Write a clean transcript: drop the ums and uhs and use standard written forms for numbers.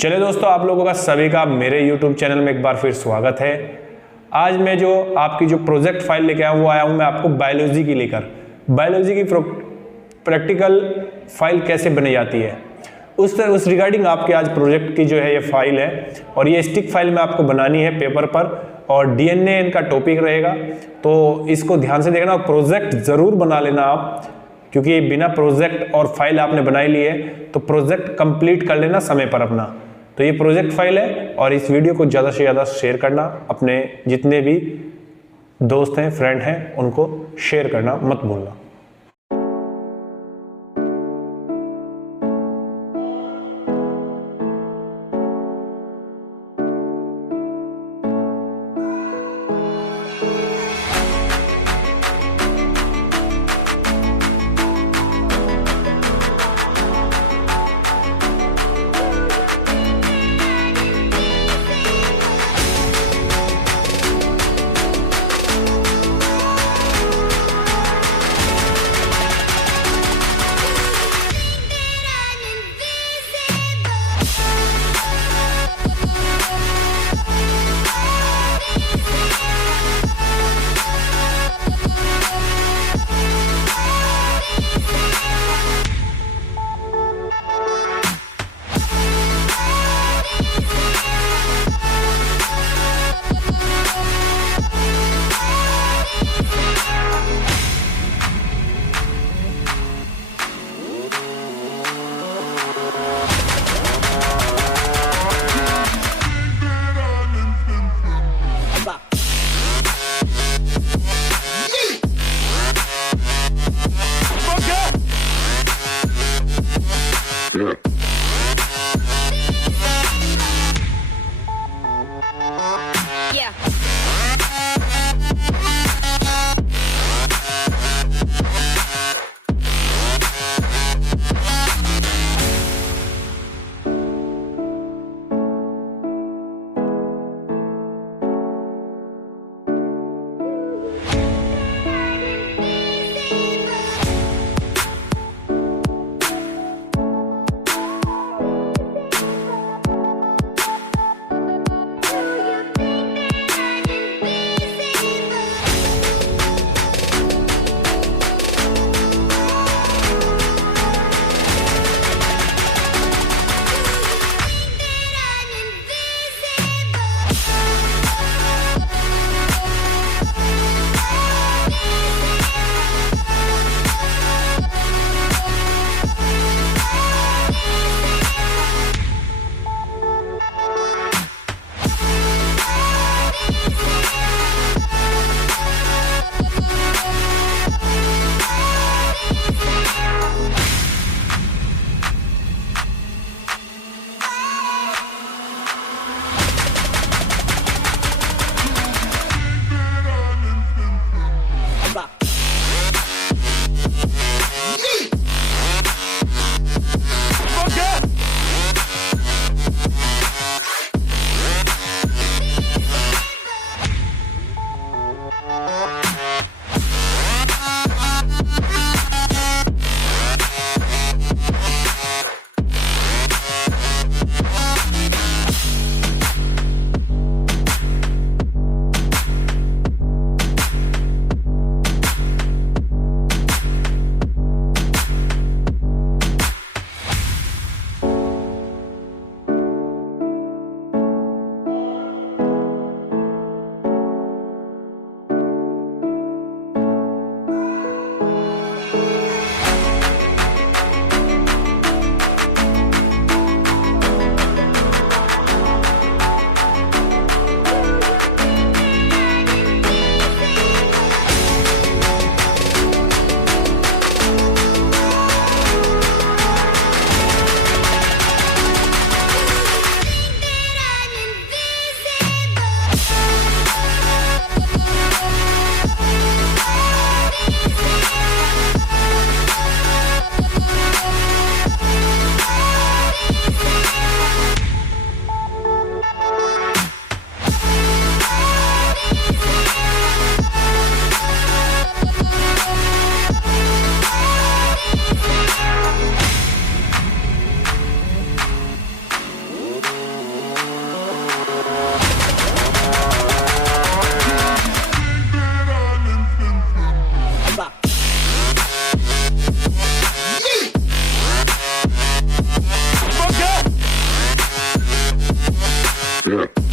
चलिए दोस्तों, आप लोगों का सभी का मेरे YouTube चैनल में एक बार फिर स्वागत है। आज मैं जो आपकी जो प्रोजेक्ट फाइल लेके आया हूँ मैं आपको बायोलॉजी की लेकर बायोलॉजी की प्रैक्टिकल फाइल कैसे बनी जाती है उस रिगार्डिंग आपके आज प्रोजेक्ट की जो है ये फाइल है। और ये स्टिक फाइल में आपको बनानी है पेपर पर, और DNA इनका टॉपिक रहेगा, तो इसको ध्यान से देखना और प्रोजेक्ट ज़रूर बना लेना आप, क्योंकि बिना प्रोजेक्ट और फाइल आपने बनाई ली है तो प्रोजेक्ट कंप्लीट कर लेना समय पर अपना। तो ये प्रोजेक्ट फाइल है और इस वीडियो को ज़्यादा से ज़्यादा शेयर करना, अपने जितने भी दोस्त हैं, फ्रेंड हैं, उनको शेयर करना मत भूलना। Yeah.